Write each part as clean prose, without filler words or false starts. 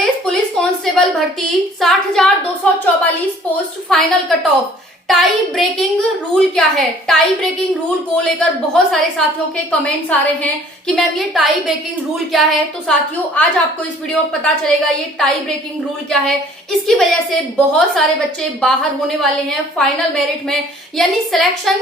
प्रदेश police constable भर्ती 60,244 post final cut off. Tie breaking rule क्या है? टाई ब्रेकिंग रूल को लेकर बहुत सारे साथियों के कमेंट्स आ रहे हैं कि मैम ये टाई ब्रेकिंग रूल क्या है। तो साथियों आज आपको इस वीडियो में पता चलेगा ये टाई ब्रेकिंग रूल क्या है। इसकी वजह से बहुत सारे बच्चे बाहर होने वाले हैं फाइनल मेरिट में, यानी सिलेक्शन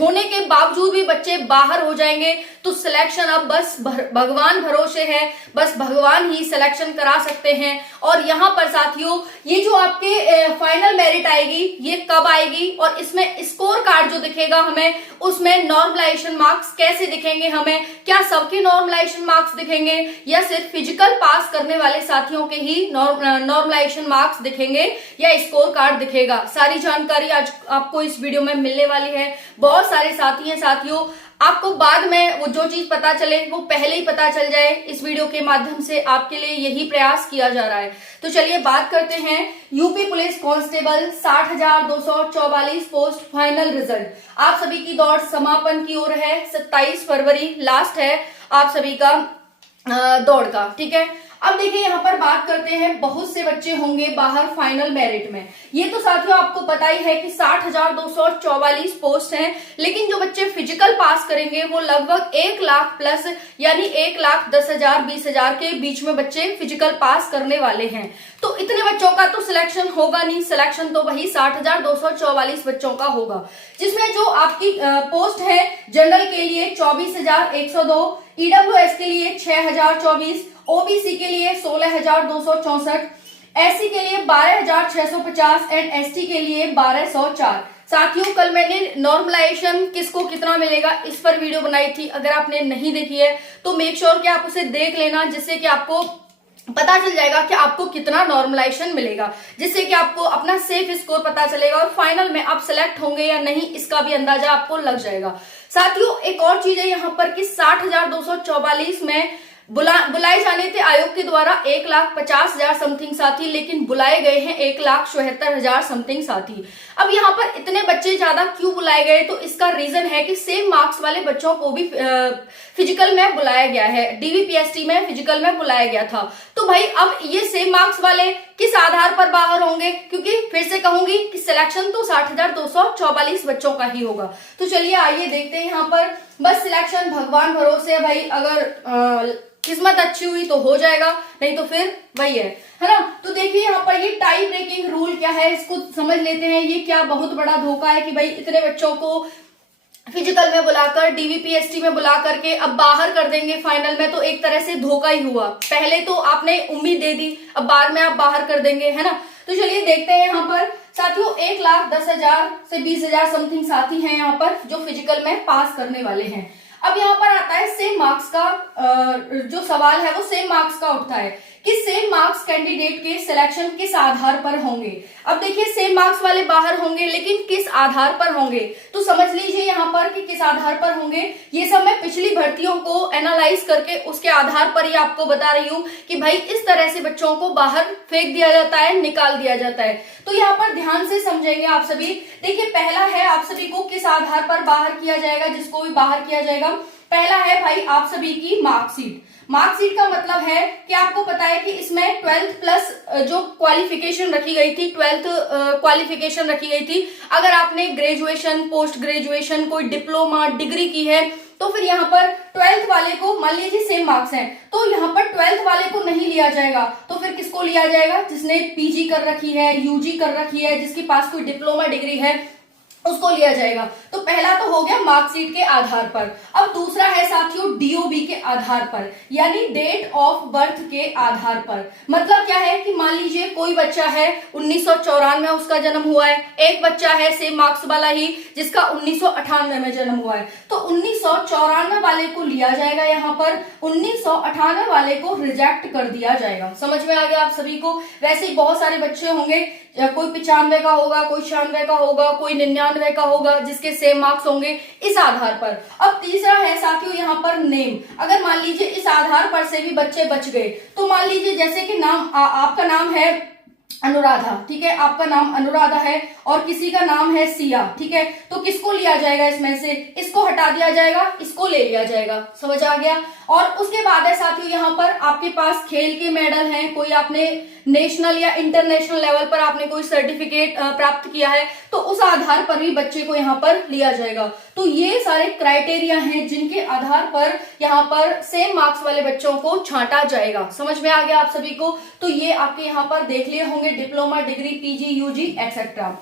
होने के बावजूद भी बच्चे बाहर हो जाएंगे। तो सिलेक्शन अब बस भगवान भरोसे है, बस भगवान ही सिलेक्शन करा सकते हैं। और यहाँ पर साथियों ये जो आपके फाइनल मेरिट आएगी ये कब आएगी और इसमें स्कोर कार्ड जो दिखेगा हमें, उसमें नॉर्मलाइजेशन मार्क्स कैसे दिखेंगे हमें? क्या सबके नॉर्मलाइजेशन मार्क्स दिखेंगे या सिर्फ फिजिकल पास करने वाले साथियों के ही नॉर्मलाइजेशन मार्क्स दिखेंगे या स्कोर कार्ड दिखेगा? सारी जानकारी आज आपको इस वीडियो में मिलने वाली है। बहुत सारे साथी हैं साथियों, आपको बाद में वो जो चीज पता चले वो पहले ही पता चल जाए, इस वीडियो के माध्यम से आपके लिए यही प्रयास किया जा रहा है। तो चलिए बात करते हैं UP police constable 60,244 post final result. आप सभी की दौड़ समापन की ओर है। 27 फरवरी लास्ट है आप सभी का दौड़ का, ठीक है। अब देखिए यहाँ पर बात करते हैं, बहुत से बच्चे होंगे बाहर फाइनल मेरिट में। ये तो साथियों आपको पता ही है कि 60,244 पोस्ट हैं, लेकिन जो बच्चे फिजिकल पास करेंगे वो लगभग 1 लाख प्लस, यानी 1,10,000 20,000 के बीच में बच्चे फिजिकल पास करने वाले हैं। तो इतने बच्चों का तो सिलेक्शन होगा नहीं, सिलेक्शन तो वही 60,244 बच्चों का होगा, जिसमें जो आपकी पोस्ट है जनरल के लिए 24,102, ईडब्ल्यूएस के लिए 6,024, ओबीसी के लिए 16,264, एससी के लिए 12,650 एंड एसटी के लिए 1,204। साथियों कल मैंने नॉर्मलाइजेशन किसको कितना मिलेगा इस पर वीडियो बनाई थी, अगर आपने नहीं देखी है तो मेक श्योर कि आप उसे देख लेना, जिससे कि आपको पता चल जाएगा कि आपको कितना नॉर्मलाइजेशन मिलेगा, जिससे कि आपको अपना सेफ स्कोर पता चलेगा और फाइनल में आप सिलेक्ट होंगे या नहीं इसका भी अंदाजा आपको लग जाएगा। साथियों एक और चीज है यहाँ पर कि 60,244 में बुलाए जाने थे आयोग के द्वारा 1,50,000 समथिंग साथी, लेकिन बुलाए गए हैं 1,77,000 समथिंग साथी। अब यहाँ पर इतने बच्चे ज्यादा क्यों बुलाए गए? तो इसका रीजन है कि सेम मार्क्स वाले बच्चों को भी फिजिकल में बुलाया गया है, डीवीपीएसटी में फिजिकल में बुलाया गया था। तो भाई अब ये सेम मार्क्स वाले किस आधार पर बाहर होंगे? क्योंकि फिर से कहूंगी कि सिलेक्शन तो 60,244 बच्चों का ही होगा। तो चलिए आइए देखते हैं यहाँ पर, बस सिलेक्शन भगवान भरोसे है भाई, अगर किस्मत अच्छी हुई तो हो जाएगा, नहीं तो फिर वही है ना। तो देखिए यहाँ पर ये टाई ब्रेकिंग रूल क्या है इसको समझ लेते हैं। ये क्या बहुत बड़ा धोखा है कि भाई इतने बच्चों को फिजिकल में बुलाकर डीवीपीएसटी में बुला करके अब बाहर कर देंगे फाइनल में, तो एक तरह से धोखा ही हुआ। पहले तो आपने उम्मीद दे दी, अब बाद में आप बाहर कर देंगे, है ना। तो चलिए देखते हैं यहाँ पर साथियों 1,10,000 से 20,000 समथिंग साथी हैं यहाँ पर जो फिजिकल में पास करने वाले हैं। अब यहाँ पर आता है सेम मार्क्स का जो सवाल है वो सेम मार्क्स का उठता है कि सेम मार्क्स कैंडिडेट के सिलेक्शन किस आधार पर होंगे। अब देखिए सेम मार्क्स वाले बाहर होंगे, लेकिन किस आधार पर होंगे? तो समझ लीजिए यहाँ पर कि किस आधार पर होंगे। ये सब मैं पिछली भर्तियों को एनालाइज करके उसके आधार पर ही आपको बता रही हूँ कि भाई इस तरह से बच्चों को बाहर फेंक दिया जाता है, निकाल दिया जाता है। तो यहाँ पर ध्यान से समझेंगे आप सभी। देखिए पहला है आप सभी को किस आधार पर बाहर किया जाएगा, जिसको भी बाहर किया जाएगा। पहला है भाई आप सभी की मार्कशीट। मार्कशीट का मतलब है कि आपको पता है कि इसमें 12th प्लस जो क्वालिफिकेशन रखी गई थी, 12th क्वालिफिकेशन रखी गई थी। अगर आपने ग्रेजुएशन, पोस्ट ग्रेजुएशन, कोई डिप्लोमा, डिग्री की है तो फिर यहाँ पर 12th वाले को, मान लीजिए सेम मार्क्स हैं तो यहाँ पर 12th वाले को नहीं लिया जाएगा, तो फिर किसको लिया जाएगा? जिसने पीजी कर रखी है, यूजी कर रखी है, जिसके पास कोई डिप्लोमा डिग्री है उसको लिया जाएगा। तो पहला तो हो गया मार्कशीट के आधार पर। अब दूसरा है साथियों डीओबी के आधार पर, यानी डेट ऑफ बर्थ के आधार पर। मतलब क्या है कि मान लीजिए कोई बच्चा है 1994 में उसका जन्म हुआ है, एक बच्चा है सेम मार्क्स वाला ही जिसका 1998 में जन्म हुआ है, तो 1994 वाले को लिया जाएगा यहाँ पर, 1998 वाले को रिजेक्ट कर दिया जाएगा। समझ में आ गया आप सभी को? वैसे ही बहुत सारे बच्चे होंगे, कोई 95 का होगा, कोई 96 का होगा, कोई 99 का होगा, जिसके सेम मार्क्स होंगे इस आधार पर। अब तीसरा है साथियों यहाँ पर नेम। अगर मान लीजिए इस आधार पर से भी बच्चे बच गए, तो मान लीजिए जैसे कि नाम आपका नाम है अनुराधा, ठीक है, आपका नाम अनुराधा है और किसी का नाम है सिया, ठीक है, तो किसको लिया जाएगा इसमें से? इसको हटा दिया जाएगा, इसको ले लिया जाएगा, समझ आ गया। और उसके बाद है साथियों यहाँ पर आपके पास खेल के मेडल हैं, कोई आपने नेशनल या इंटरनेशनल लेवल पर आपने कोई सर्टिफिकेट प्राप्त किया है, तो उस आधार पर भी बच्चे को यहाँ पर लिया जाएगा। तो ये सारे क्राइटेरिया हैं जिनके आधार पर यहाँ पर सेम मार्क्स वाले बच्चों को छांटा जाएगा। समझ में आ गया आप सभी को? तो ये आपके यहाँ पर देख लिए होंगे, diploma, degree, PG, UG etcetera.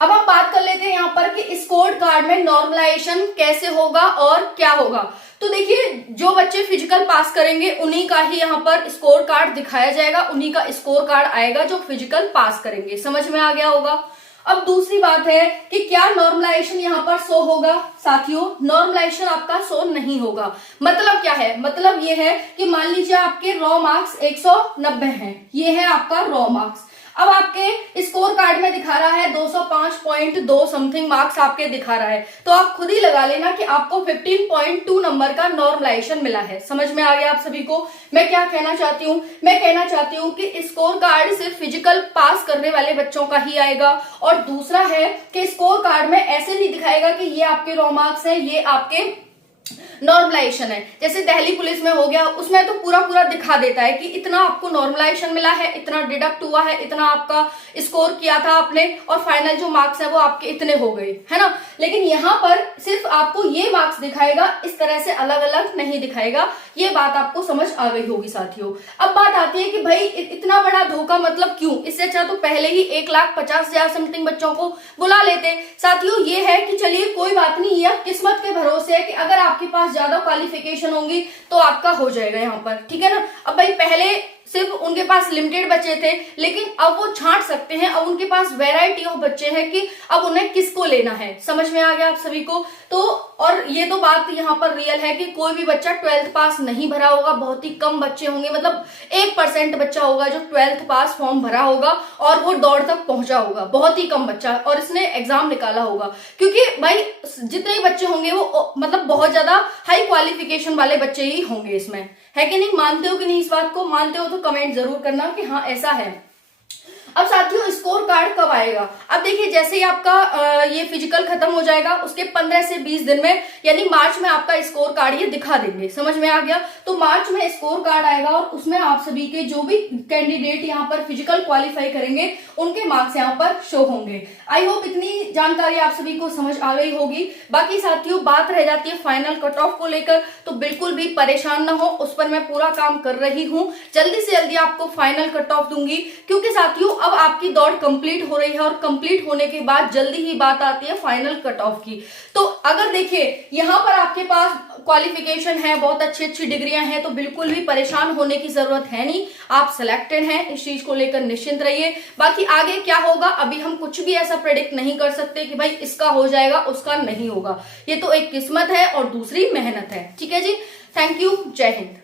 अब हम बात कर लेते हैं यहाँ पर कि स्कोर कार्ड में नॉर्मलाइजेशन कैसे होगा और क्या होगा। तो देखिए, जो बच्चे फिजिकल पास करेंगे उन्हीं का ही यहाँ पर स्कोर कार्ड दिखाया जाएगा, उन्हीं का स्कोर कार्ड आएगा जो फिजिकल पास करेंगे। समझ में आ गया होगा? अब दूसरी बात है कि क्या नॉर्मलाइजेशन यहाँ पर शो होगा? साथियों, नॉर्मलाइजेशन आपका शो नहीं होगा। मतलब क्या है? मतलब ये है कि मान लीजिए आपके रॉ मार्क्स 190 हैं, ये है आपका रॉ मार्क्स। अब आपके स्कोर कार्ड में दिखा रहा है 205.2 समथिंग मार्क्स आपके दिखा रहा है, तो आप खुद ही लगा लेना कि आपको 15.2 नंबर का नॉर्मलाइजेशन मिला है। समझ में आ गया आप सभी को? मैं क्या कहना चाहती हूँ? मैं कहना चाहती हूँ कि स्कोर कार्ड सिर्फ फिजिकल पास करने वाले बच्चों का ही आएगा। और दूसरा है कि स्कोर कार्ड में ऐसे नहीं दिखाएगा कि ये आपके रॉ मार्क्स है, ये आपके नॉर्मलाइजेशन है। जैसे दिल्ली पुलिस में हो गया, उसमें तो पूरा पूरा दिखा देता है कि इतना आपको नॉर्मलाइजेशन मिला है, इतना डिडक्ट हुआ है, इतना आपका स्कोर किया था आपने, और फाइनल जो मार्क्स है वो आपके इतने हो गए, है ना। लेकिन यहाँ पर सिर्फ आपको ये मार्क्स दिखाएगा, इस तरह से अलग अलग नहीं दिखाएगा। ये बात आपको समझ आ गई होगी साथियों। अब बात आती है कि भाई इतना बड़ा धोखा मतलब क्यों? इससे अच्छा तो पहले ही 1,50,000 समथिंग बच्चों को बुला लेते। साथियों, ये है कि चलिए कोई बात नहीं, ये किस्मत के भरोसे है कि अगर आपके पास ज्यादा क्वालिफिकेशन होंगी तो आपका हो जाएगा यहाँ पर, ठीक है ना। अब भाई पहले सिर्फ उनके पास लिमिटेड बच्चे थे, लेकिन अब वो छांट सकते हैं, अब उनके पास वैरायटी ऑफ बच्चे हैं कि अब उन्हें किसको लेना है। समझ में आ गया आप सभी को? तो और ये तो बात यहाँ पर रियल है कि कोई भी बच्चा 12th पास नहीं भरा होगा, बहुत ही कम बच्चे होंगे, मतलब 1% बच्चा होगा जो 12th पास फॉर्म भरा होगा और वो दौड़ तक पहुंचा होगा, बहुत ही कम बच्चा, और इसने एग्जाम निकाला होगा। क्योंकि भाई जितने ही बच्चे होंगे वो मतलब बहुत ज्यादा हाई क्वालिफिकेशन वाले बच्चे ही होंगे इसमें, है कि नहीं? मानते हो कि नहीं इस बात को? मानते हो तो कमेंट जरूर करना कि हाँ ऐसा है। अब साथियों, स्कोर कार्ड कब आएगा? अब देखिए, जैसे ही आपका ये फिजिकल खत्म हो जाएगा, उसके 15 से 20 दिन में यानी मार्च में आपका स्कोर कार्ड ये दिखा देंगे। समझ में आ गया? तो मार्च में स्कोर कार्ड आएगा और उसमें आप सभी के जो भी कैंडिडेट यहाँ पर फिजिकल क्वालिफाई करेंगे उनके मार्क्स यहाँ पर शो होंगे। आई होप इतनी जानकारी आप सभी को समझ आ गई होगी। बाकी साथियों, बात रह जाती है फाइनल कट ऑफ को लेकर, तो बिल्कुल भी परेशान ना हो, उस पर मैं पूरा काम कर रही हूँ। जल्दी से जल्दी आपको फाइनल कट ऑफ दूंगी, क्योंकि साथियों अब आपकी दौड़ कंप्लीट हो रही है और कंप्लीट होने के बाद जल्दी ही बात आती है फाइनल कट ऑफ की। तो अगर देखिए यहाँ पर आपके पास क्वालिफिकेशन है, बहुत अच्छी अच्छी डिग्रियां हैं, तो बिल्कुल भी परेशान होने की जरूरत है नहीं। आप सिलेक्टेड हैं, इस चीज को लेकर निश्चिंत रहिए। बाकी आगे क्या होगा अभी हम कुछ भी ऐसा प्रेडिक्ट नहीं कर सकते कि भाई इसका हो जाएगा उसका नहीं होगा। ये तो एक किस्मत है और दूसरी मेहनत है। ठीक है जी, थैंक यू, जय हिंद।